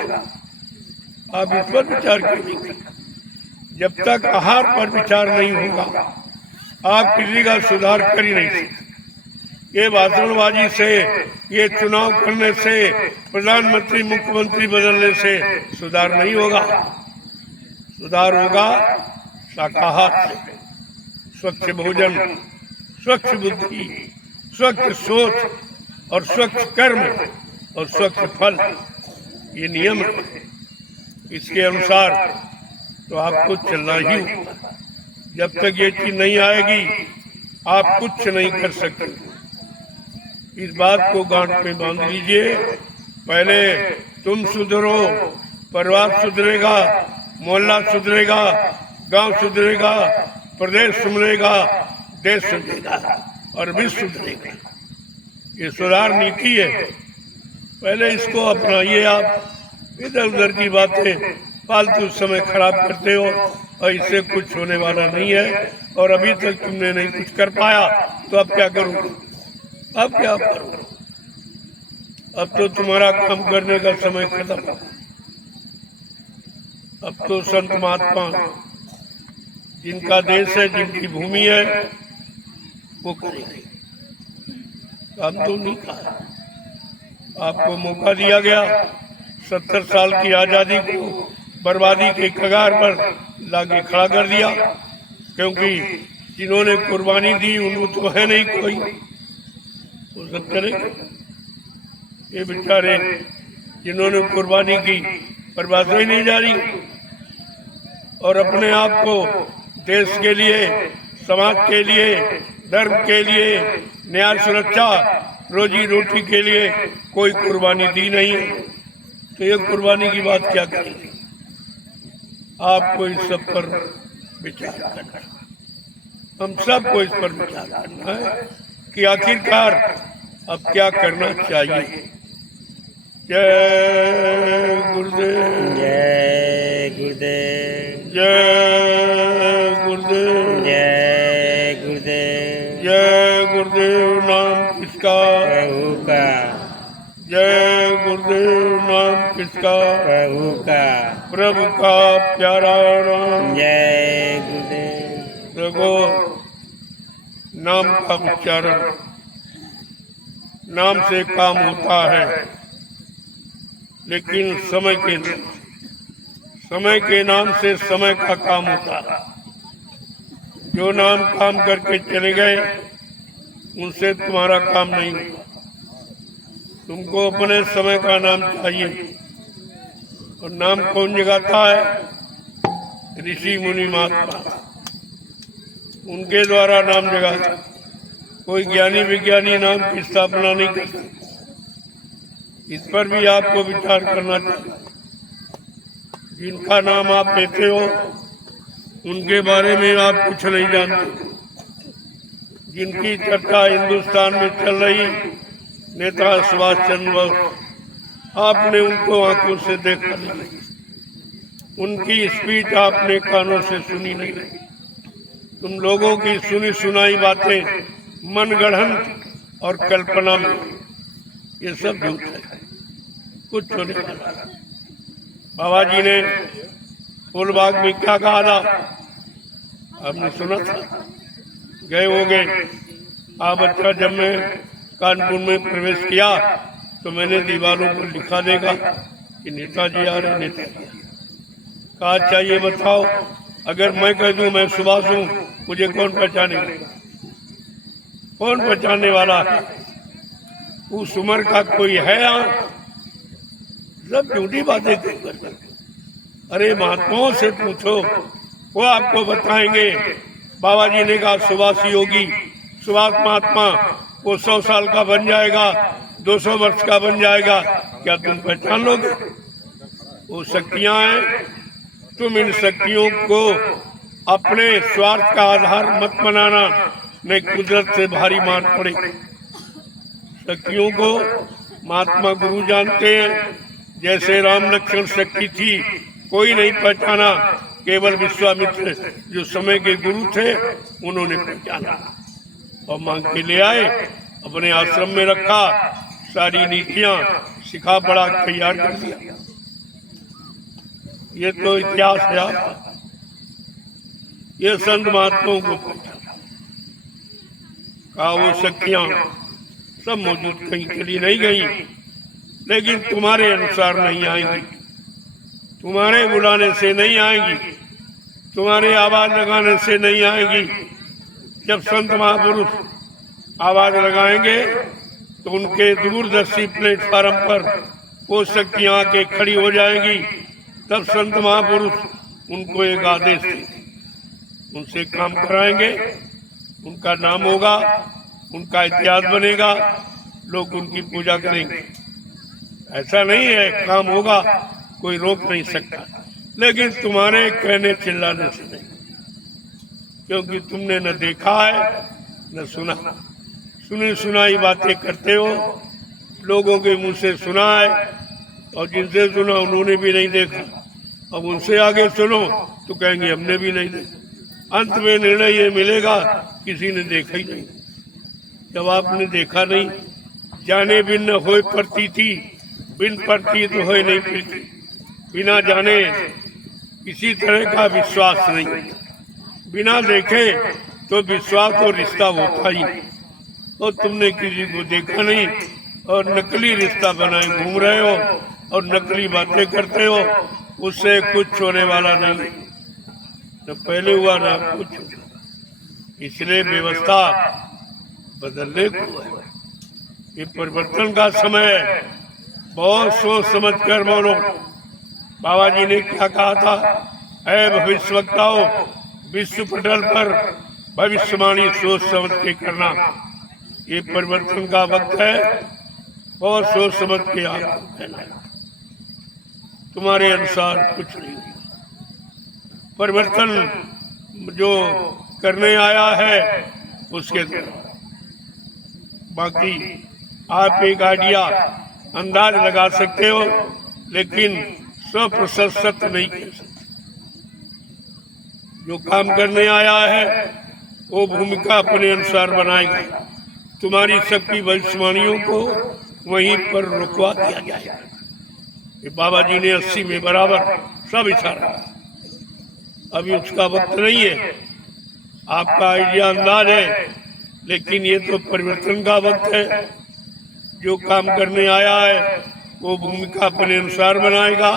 आप इस पर विचार कीजिए। जब तक आहार पर विचार नहीं होगा आप किसी का सुधार कर ही नहीं सकते। ये भाषणबाजी से, ये चुनाव करने से, प्रधानमंत्री मुख्यमंत्री बदलने से सुधार नहीं होगा। सुधार होगा शाकाहार से, स्वच्छ भोजन, स्वच्छ बुद्धि, स्वच्छ सोच और स्वच्छ कर्म और स्वच्छ फल, ये नियम है। इसके अनुसार तो आपको चलना ही होगा। जब तक ये चीज नहीं आएगी आप कुछ नहीं कर सकते। इस बात को गांठ में बांध लीजिए। पहले तुम सुधरो, परिवार सुधरेगा, मोहल्ला सुधरेगा, गांव सुधरेगा, प्रदेश सुधरेगा, देश सुधरेगा और विश्व सुधरेगा। ये सुधार नीति है। पहले इसको अपनाइए। आप इधर उधर की बातें फालतू समय खराब करते हो और इससे कुछ होने वाला नहीं है। और अभी तक तुमने नहीं कुछ कर पाया तो अब क्या करोगे? अब क्या करोगे? अब तो तुम्हारा काम करने का समय खत्म। अब तो संत महात्मा जिनका देश है, जिनकी भूमि है, वो करेंगे। काम तो नहीं कहा। आपको मौका दिया गया, 70 साल की आजादी को बर्बादी के कगार पर लाके खड़ा कर दिया। क्योंकि जिन्होंने कुर्बानी दी उनको तो है नहीं कोई, वो सब करेंगे। ये बेचारे जिन्होंने कुर्बानी की बर्बाद ही नहीं जा रही और अपने आप को देश के लिए, समाज के लिए, धर्म के लिए, न्याय सुरक्षा, रोजी रोटी के लिए कोई कुर्बानी दी नहीं है। तो ये कुर्बानी की बात क्या करेंगे? आपको इस सब पर विचार करना है। हम सबको इस पर विचार करना है कि आखिरकार अब क्या करना चाहिए। जय गुरुदेव, जय गुरुदेव, जय गुरुदेव, जय गुरुदेव। जय गुरुदेव। नाम किसका? प्रभु का, जय गुरुदेव। नाम किसका? प्रभु का, प्रभु का प्यारा नाम। जय गुरुदेव। देखो, नाम का उच्चारण, नाम से काम होता है, लेकिन समय के नाम से समय का काम होता है। जो नाम काम करके चले गए उनसे तुम्हारा काम नहीं होगा। तुमको अपने समय का नाम चाहिए। और नाम कौन जगाता है? ऋषि मुनि महात्मा, उनके द्वारा नाम जगाता। कोई ज्ञानी विज्ञानी नाम की स्थापना नहीं कर सकता। इस पर भी आपको विचार करना चाहिए। जिनका नाम आप लेते हो उनके बारे में आप कुछ नहीं जानते। जिनकी चर्चा हिंदुस्तान में चल रही, नेता सुभाष चंद्र बोस, आपने उनको आंखों से देखा नहीं, उनकी स्पीच आपने कानों से सुनी नहीं। तुम लोगों की सुनी सुनाई बातें मनगढ़ंत और कल्पना में, ये सब झूठ है, कुछ होने वाला। बाबा जी ने फूलबाग में क्या कहा था? आपने सुना था? गए हो गए आप। अच्छा, जब मैं कानपुर में प्रवेश किया तो मैंने दीवारों पर लिखा देगा कि नेताजी आ रहे, नेताजी। कहा चाहिए बताओ, अगर मैं कह दूं मैं सुभाष हूं, मुझे कौन पहचानेगा? कौन पहचानने वाला है? उस उम्र का कोई है यहाँ? सब झूठी बातें क्यों करते? अरे महात्माओं से पूछो, वो आपको बताएंगे। बाबा जी ने कहा सुभाष योगी, सुभाष महात्मा, वो 100 साल का बन जाएगा, 200 वर्ष का बन जाएगा, क्या तुम पहचान लोगे? वो शक्तियां हैं। तुम इन शक्तियों को अपने स्वार्थ का आधार मत बनाना, नहीं कुदरत से भारी मार पड़ेगी। शक्तियों को महात्मा गुरु जानते हैं। जैसे राम लक्ष्मण शक्ति थी, कोई नहीं पहचाना, केवल विश्वामित्र जो समय के गुरु थे उन्होंने पहचाना और मांग के ले आए अपने आश्रम में रखा, सारी नीतियां सिखा पढ़ा तैयार कर दिया। ये तो इतिहास है आपका। ये संत महात्माओं को कहा वो शक्तियां सब मौजूद, कहीं चली नहीं गई, लेकिन तुम्हारे अनुसार नहीं आएंगी, तुम्हारे बुलाने से नहीं आएंगी, तुम्हारे आवाज लगाने से नहीं आएंगी। जब संत महापुरुष आवाज लगाएंगे तो उनके दूरदर्शी प्लेटफार्म पर वो शक्तियां आके खड़ी हो जाएंगी। तब संत महापुरुष उनको एक आदेश देंगे, उनसे काम कराएंगे, उनका नाम होगा, उनका इतिहास बनेगा, लोग उनकी पूजा करेंगे। ऐसा नहीं है, काम होगा, कोई रोक नहीं सकता, लेकिन तुम्हारे कहने चिल्लाने से नहीं, क्योंकि तुमने न देखा है न सुना। सुनी सुनाई बातें करते हो, लोगों के मुंह से सुना है, और जिनसे सुना उन्होंने भी नहीं देखा। अब उनसे आगे सुनो तो कहेंगे हमने भी नहीं देखा। अंत में निर्णय ये मिलेगा किसी ने देखा ही नहीं। जब आपने देखा नहीं, जाने बिन न होए प्रतीति, बिन प्रतीत होए नहीं प्रीति। बिना जाने किसी तरह का विश्वास नहीं, बिना देखे तो विश्वास और रिश्ता होता ही। और तुमने किसी को देखा नहीं और नकली रिश्ता बनाए घूम रहे हो और नकली बातें करते हो, उससे कुछ होने वाला नहीं, न पहले हुआ ना कुछ। इसलिए व्यवस्था बदलने को है, ये परिवर्तन का समय है। बहुत सोच समझ कर बोलो। बाबा जी ने क्या कहा था, ऐ भविष्यवक्ताओं, विश्व पटल पर भविष्यवाणी सोच समझ के करना। ये परिवर्तन का वक्त है, बहुत सोच समझ के आपको कहना। तुम्हारे अनुसार कुछ नहीं, परिवर्तन जो करने आया है उसके द्वारा। बाकी आप एक आइडिया अंदाज लगा सकते हो, लेकिन 100% सत्य नहीं कह सकते। जो काम करने आया है वो भूमिका अपने अनुसार बनाएगा। तुम्हारी सबकी भविष्यवाणियों को वहीं पर रुकवा दिया जाएगा। ये बाबा जी ने 80 में बराबर सब इशारा, अभी उसका वक्त नहीं है। आपका आइडिया अंदाज है, लेकिन ये तो परिवर्तन का वक्त है। जो काम करने आया है वो भूमिका अपने अनुसार बनाएगा,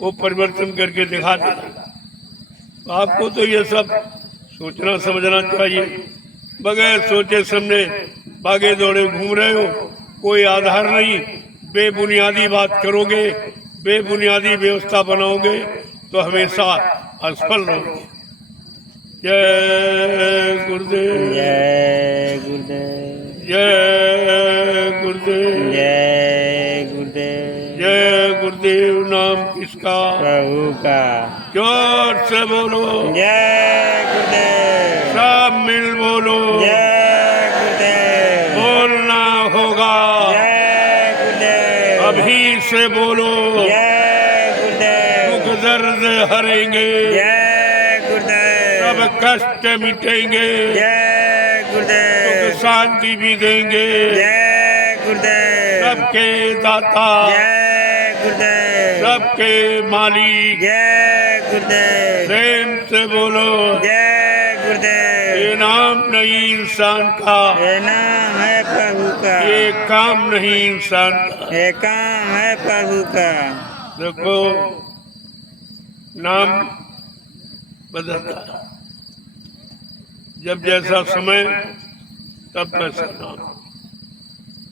वो परिवर्तन करके दिखा देगा। तो आपको तो ये सब सोचना समझना चाहिए। बगैर सोचे समझे भागे दौड़े घूम रहे हो, कोई आधार नहीं, बेबुनियादी बात करोगे, बेबुनियादी व्यवस्था बनाओगे तो हमेशा असफल रहोगे। जय गुरुदेव, जय गुरुदेव, जय गुरुदेव, जय गुरुदेव। जय गुरुदेव। नाम किसका? प्रभु का। जोर से बोलो, जय गुरुदेव। सब मिल बोलो, जय गुरुदेव। बोलना होगा, जय गुरुदेव। अभी से बोलो, जय गुरुदेव। दुख दर्द हरेंगे, जय गुरुदेव। सब कष्ट मिटेंगे, जय गुरुदेव। सुख शांति भी देंगे। जय गुरुदेव। सबके दाता, जय गुरुदेव। सबके मालिक, जय गुरुदेव। प्रेम से बोलो, जय गुरुदेव। ये नाम नहीं इंसान का, ये नाम है प्रभु का। ये काम नहीं इंसान का। ये काम है प्रभु का। देखो, नाम बदलता है, जब जैसा समय तब वैसा नाम।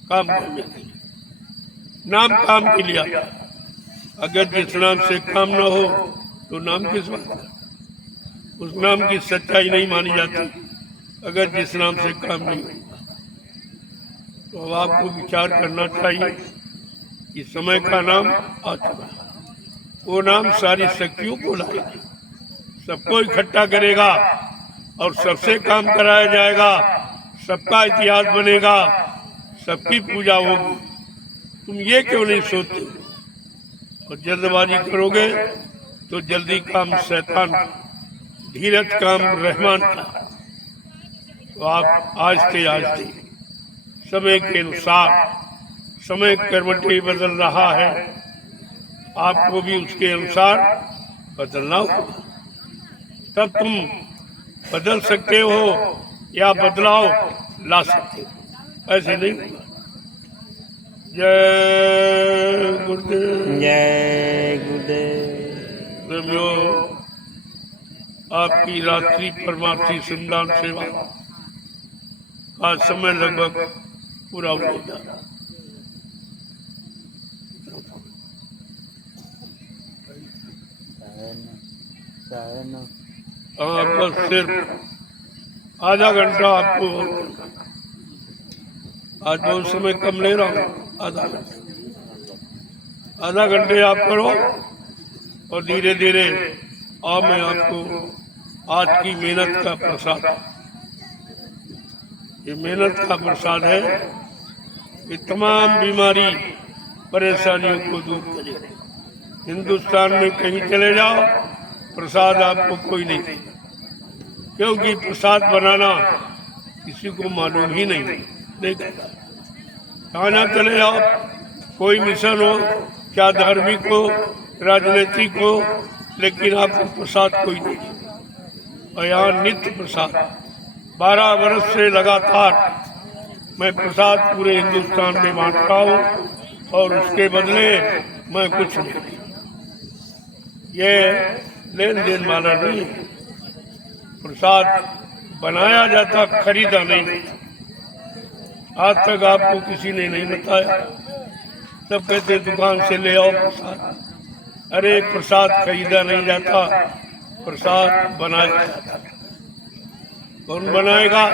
काम करने के लिए नाम काम के लिए आता है। अगर जिस नाम से काम न हो तो नाम किस बात का? उस नाम की सच्चाई नहीं मानी जाती अगर जिस नाम से काम नहीं होगा। तो अब आपको विचार करना चाहिए कि समय का नाम आ चुका है। वो नाम सारी शक्तियों को लाएगा, सबको इकट्ठा करेगा और सबसे काम कराया जाएगा। सबका इतिहास बनेगा, सबकी पूजा होगी। तुम ये क्यों नहीं सोचते? और जल्दबाजी करोगे तो जल्दी काम शैतान का, धीरज काम रहमान का। तो आप आस्ते आस्ते समय के अनुसार समय करवटें बदल रहा है, आपको भी उसके अनुसार बदलना होगा, तब तुम बदल सकते हो या बदलाव ला सकते हो, ऐसे नहीं होगा। जय गुरुदेव। जय गुरुदेव। प्रेमियों, आपकी रात्रि परमार्थी श्रमदान सेवा का समय लगभग पूरा हो गया। बस सिर्फ आधा घंटा आपको, आज बहुत समय कम ले रहा हूँ, आधा घंटे आप करो और धीरे धीरे और मैं आपको आज की मेहनत का प्रसाद, ये मेहनत का प्रसाद है कि तमाम बीमारी परेशानियों को दूर करे। हिंदुस्तान में कहीं चले जाओ, प्रसाद आपको कोई नहीं देगा, क्योंकि प्रसाद बनाना किसी को मालूम ही नहीं देगा। खाना चले जाओ, कोई मिशन हो, क्या धार्मिक हो, राजनीतिक हो, लेकिन आपको प्रसाद कोई नहीं देगा। और यहाँ नित्य प्रसाद 12 वर्ष से लगातार मैं प्रसाद पूरे हिंदुस्तान में बांटता हूँ और उसके बदले मैं कुछ नहीं, ये लेन देन वाला नहीं है। प्रसाद बनाया जाता, खरीदा नहीं। आज तक आपको किसी ने नहीं बताया, सब कहते दुकान से ले आओ प्रसाद। अरे प्रसाद खरीदा नहीं जाता, प्रसाद बनाया जाता। कौन बनाएगा?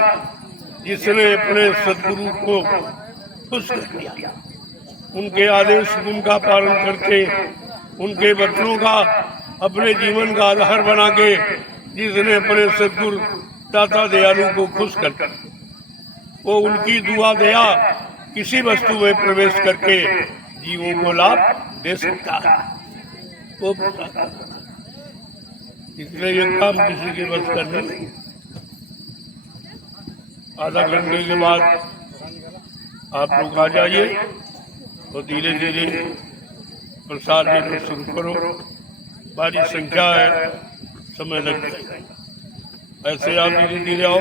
जिसने अपने सदगुरु को खुश कर दिया, उनके आदेश उनका पालन करके, उनके वचनों का अपने जीवन का आधार बना के, जिसने अपने सदगुरु दाता दयालु को खुश कर, वो उनकी दुआ दया किसी वस्तु में प्रवेश करके जीवों को लाभ दे सकता है। वो इसलिए ये काम किसी के बस का नहीं। आधा घंटे के बाद आप लोग आ जाइए और धीरे धीरे प्रसाद लेना शुरू करो। भारी संख्या है, समय लग जाएगा। ऐसे आप धीरे धीरे आओ।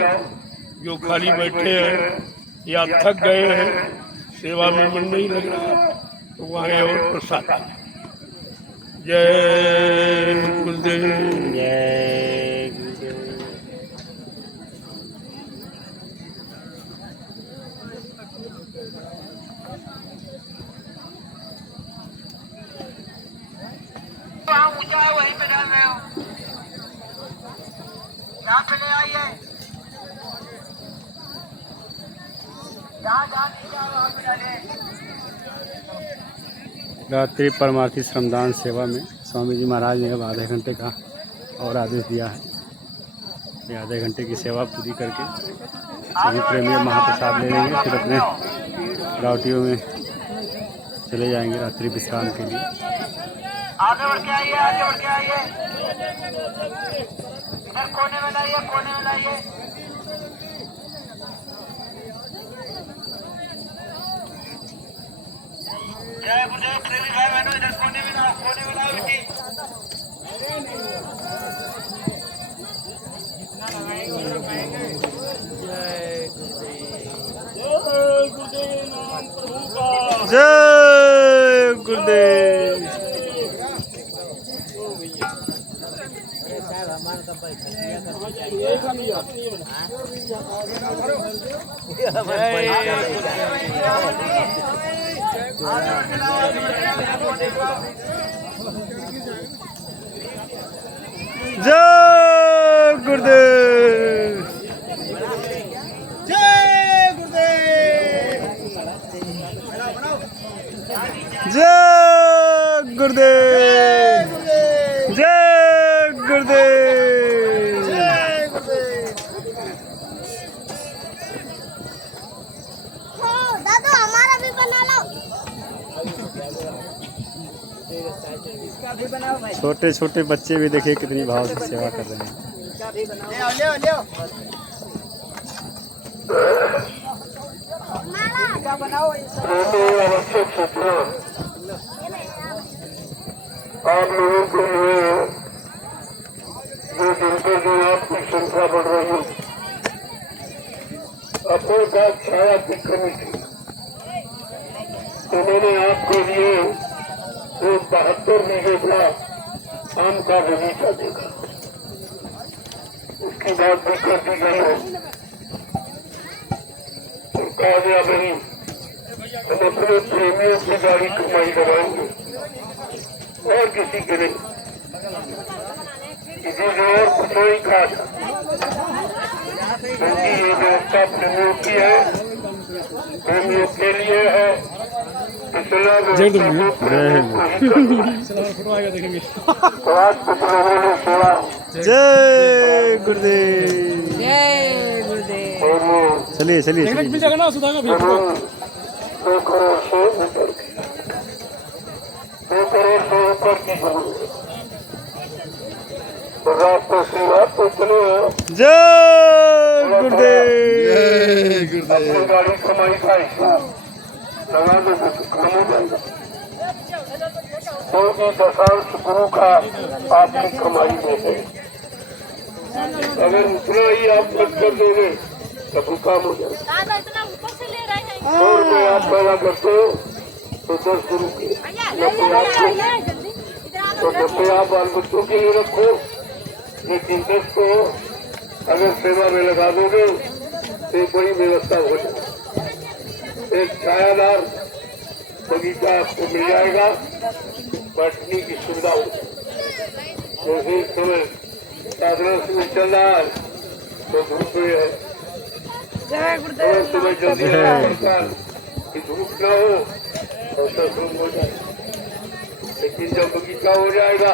जो खाली बैठे हैं या थक गए हैं, सेवा में मन नहीं लग रहा, तो वहाँ और प्रसाद। जय गुरुदेव। जय गुरुदेव। वहाँ ऊंचा है, वहीं पे डाल रहे हो, यहाँ पे ले आइए, जहाँ नीचे आओ वहाँ पे डालिए। रात्रि परमार्थी श्रमदान सेवा में स्वामी जी महाराज ने अब आधे घंटे का और आदेश दिया है। ये आधे घंटे की सेवा पूरी करके सभी प्रेमी महाप्रसाद ले लेंगे, फिर अपने रावटियों में चले जाएंगे रात्रि विश्राम के लिए। आगे बढ़ के आइए, आगे बढ़ के आइए, इधर कोने में लाइए, कोने में लाइए। जय गुरुदेव। प्रेमी भाई बहनों, इधर कोने में लाओ, कोने में लाओ बेटी। जय गुरुदेव। जय गुरुदेव। जय गुरुदेव। जय गुरुदेव। जय गुरुदेव। जय गुरुदेव। दादू हमारा भी बना लो। छोटे छोटे बच्चे भी देखिए कितनी भाव से सेवा कर रहे हैं। ले आओ, ले आओ, ले आओ। माला प्रेमी आवश्यक सूचना आप लोगों के लिए जो दिन पर दिन आपकी संख्या बढ़ रही है, अपने का छाया की कमी थी, उन्होंने आपके लिए वो 72 बीघे का आम का बगीचा देखा, उसकी बात भी कर दी गई है। तो कहा गया नहीं, हम अपने प्रेमियों की गाड़ी कमाई कराएंगे और किसी के नहीं, किसी ने और कुछ नहीं कहा था, क्योंकि ये व्यवस्था प्रेमियों की है, प्रेमियों के लिए है, इसलिए व्यवस्था को प्रेमियों को ही करना है। तो आज कुछ लोगों ने सेवा जय गुरुदेव। और वो चलिए चलिए चलिए। 2 करोड़ से ऊपर की 2 करोड़ से ऊपर की जरूरत है। तो रास्ते से बात तो चले जय गुरुदेव। अपनी गाड़ी कमाई का हिस्सा लगा दो तो काम हो जाएगा, क्योंकि 10 गुरु का आपकी कमाई में है। अगर उतना ही आप खर्च कर दोगे तब काम हो जाएगा। दादा इतना ऊपर से ले रहे हैं। 100 रुपये आप पैदा करते हो तो 10 गुरु के 90 आपको, तो 90 आप बाल बच्चों के लिए रखो, लेकिन 10 को अगर सेवा में लगा दोगे तो एक बड़ी व्यवस्था हो जाएगी। एक छायादार बगीचा आपको मिल जाएगा, बैठने की सुविधा हो जाएगी। तो इस समय साधना शुरू चल रहा है तो धूप में है, सुबह जल्दी कि धूप न हो और शुरू हो जाए, लेकिन जब बगीचा हो जाएगा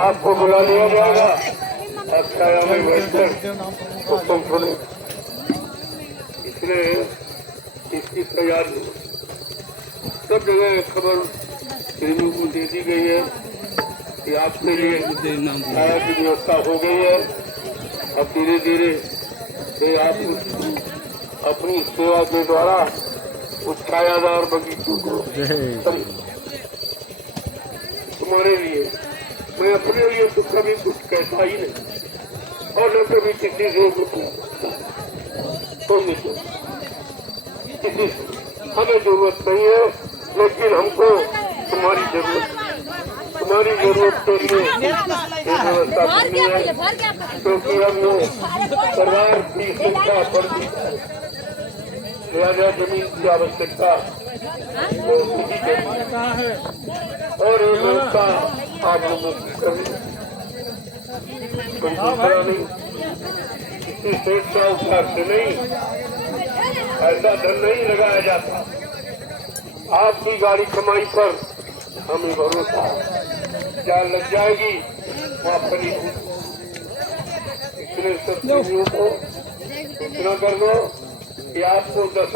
आपको बुला लिया जाएगा, आप छाया में बैठकर उत्तम सुने। इसलिए इसकी तैयारी सब जगह खबर प्रेमियों को दे दी गई है कि आपके लिए छाया की व्यवस्था हो गई है। अब धीरे धीरे से आप अपनी सेवा के द्वारा उस छायादार बगीचों को तुम्हारे लिए, मैं अपने लिए तो कभी कुछ कहता ही नहीं और न कभी किसी से कुछ किसी से हमें जरूरत नहीं है, लेकिन हमको तुम्हारी जरूरत के लिए व्यवस्था करनी है, क्योंकि हमने सरकार की संख्या बढ़ दी है, लिहाजा जमीन की आवश्यकता तो किसी के और ये व्यवस्था आप लोगों की करनी, कोई दूसरा नहीं, किसी सेठ साहूकार से नहीं, ऐसा धन नहीं लगाया जाता। आपकी गाड़ी कमाई पर हमें भरोसा है, क्या लग जाएगी वहाँ पर। इसलिए सब प्रेमियों को सूचना कर दो कि आपको 10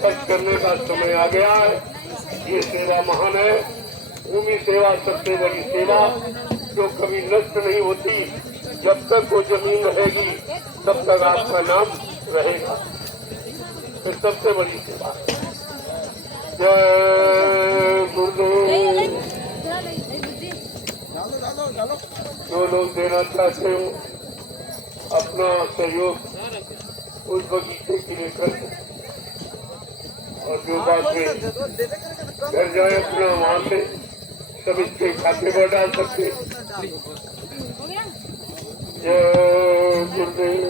खर्च करने का समय आ गया है। ये सेवा महान है, भूमि सेवा सबसे बड़ी सेवा, जो कभी नष्ट नहीं होती। जब तक वो जमीन रहेगी तब तक आपका नाम रहेगा, ये सबसे बड़ी सेवा। जय गुरुदेव। जो लोग देना चाहते हो अपना सहयोग उस बगीचे के लिए कर, और जो बात में घर जाए अपना वहाँ से सब इसके खाते पर डाल सकते। जय गुरुदेव।